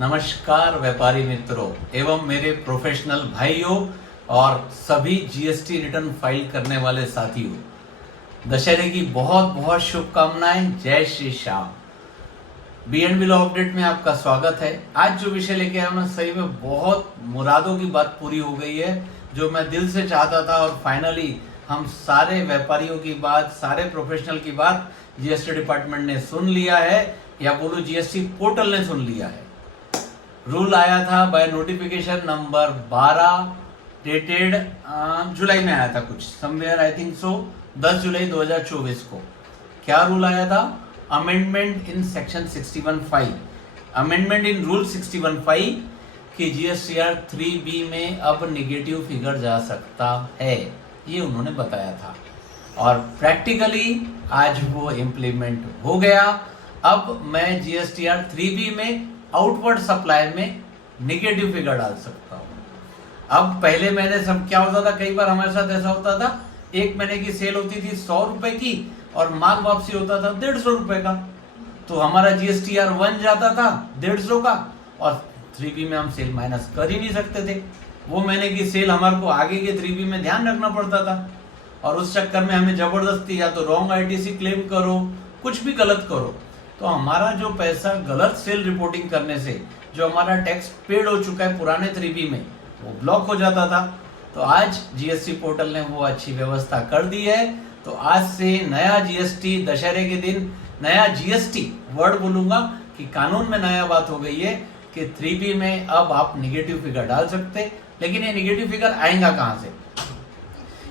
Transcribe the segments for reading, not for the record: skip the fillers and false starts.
नमस्कार व्यापारी मित्रों एवं मेरे प्रोफेशनल भाइयों और सभी जीएसटी रिटर्न फाइल करने वाले साथियों, दशहरे की बहुत बहुत शुभकामनाएं। जय Shri Shyam. B law update में आपका स्वागत है। आज जो विषय लेके आया हूं, सही में बहुत मुरादों की बात पूरी हो गई है, जो मैं दिल से चाहता था। और फाइनली हम सारे व्यापारियों की बात, सारे प्रोफेशनल की बात जीएसटी डिपार्टमेंट ने सुन लिया है, या बोलो जीएसटी पोर्टल ने सुन लिया है। रूल आया था बाय नोटिफिकेशन नंबर 12 डेटेड जुलाई में आया था, कुछ समवेयर आई थिंक सो 10 जुलाई 2024 को। क्या रूल आया था? Amendment in section 61(5), amendment in rule 61(5) कि जीएसटीआर 3B में अब निगेटिव फिगर जा सकता है, ये उन्होंने बताया था। और प्रैक्टिकली आज वो इम्प्लीमेंट हो गया। अब मैं जीएसटीआर 3B में आउटवर्ड सप्लाई में निगेटिव फिगर डाल सकता हूँ। अब पहले महीने सब क्या होता था, कई बार हमारे साथ ऐसा होता था, एक महीने की सेल होती थी 100 रुपए की और माल वापसी होता था 150 रुपए का, तो हमारा जीएसटीआर 1 जाता था 150 का, और 3B में हम सेल माइनस कर ही नहीं सकते थे। वो महीने की सेल हमारे को आगे के 3B में ध्यान रखना पड़ता था, और उस चक्कर में हमें जबरदस्ती या तो रॉन्ग आईटीसी क्लेम करो, कुछ भी गलत करो, तो हमारा जो पैसा गलत सेल रिपोर्टिंग करने से जो हमारा टैक्स पेड हो चुका है पुराने 3B में, वो ब्लॉक हो जाता था। तो आज जीएसटी पोर्टल ने वो अच्छी व्यवस्था कर दी है। तो आज से नया जीएसटी, दशहरे के दिन नया जीएसटी वर्ड बोलूंगा कि कानून में नया बात हो गई है कि 3B में अब आप निगेटिव फिगर डाल सकते। लेकिन ये निगेटिव फिगर आएगा कहां से?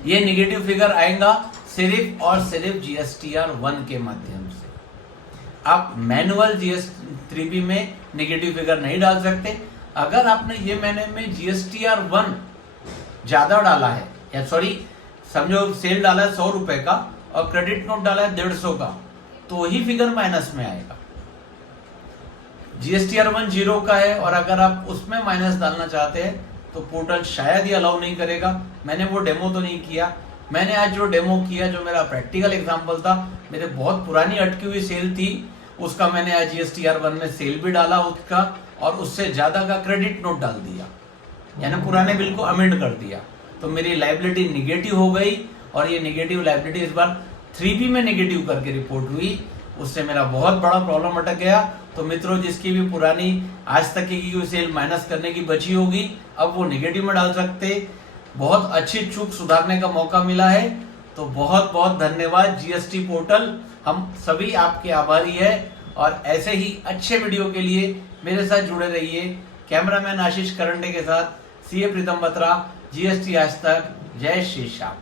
ये निगेटिव फिगर आएगा सिर्फ और सिर्फ जीएसटीआर 1 के माध्यम से। आप मैनुअल जीएसटी 3B में निगेटिव फिगर नहीं डाल सकते। अगर आपने ये महीने में जीएसटीआर 1 ज्यादा डाला है, या सॉरी समझो सेल डाला है 100 रुपए का और क्रेडिट नोट डाला है 150 का, तो ही फिगर माइनस में आएगा। जीएसटीआर 1 0 का है और अगर आप उसमें माइनस डालना चाहते हैं तो पोर्टल शायद ही अलाउ नहीं करेगा। मैंने वो डेमो तो नहीं किया। मैंने आज जो डेमो किया, जो मेरा प्रैक्टिकल एग्जांपल था, मेरे बहुत पुरानी अटकी हुई सेल थी, उसका मैंने आज जीएसटीआर 1 में सेल भी डाला उसका, और उससे ज्यादा का क्रेडिट नोट डाल दिया, यानी पुराने बिल को अमेंड कर दिया। तो मेरी लायबिलिटी निगेटिव हो गई, और ये निगेटिव लायबिलिटी इस बार 3B में निगेटिव करके रिपोर्ट हुई। उससे मेरा बहुत बड़ा प्रॉब्लम अटक गया। तो मित्रों, जिसकी भी पुरानी आज तक की सेल माइनस करने की बची होगी, अब वो निगेटिव में डाल सकते। बहुत अच्छी चूक सुधारने का मौका मिला है। तो बहुत बहुत धन्यवाद जीएसटी पोर्टल, हम सभी आपके आभारी है। और ऐसे ही अच्छे वीडियो के लिए मेरे साथ जुड़े रहिए। कैमरामैन आशीष करंडे के साथ सीए प्रीतम बत्रा, जीएसटी आज तक। जय श्री श्याम।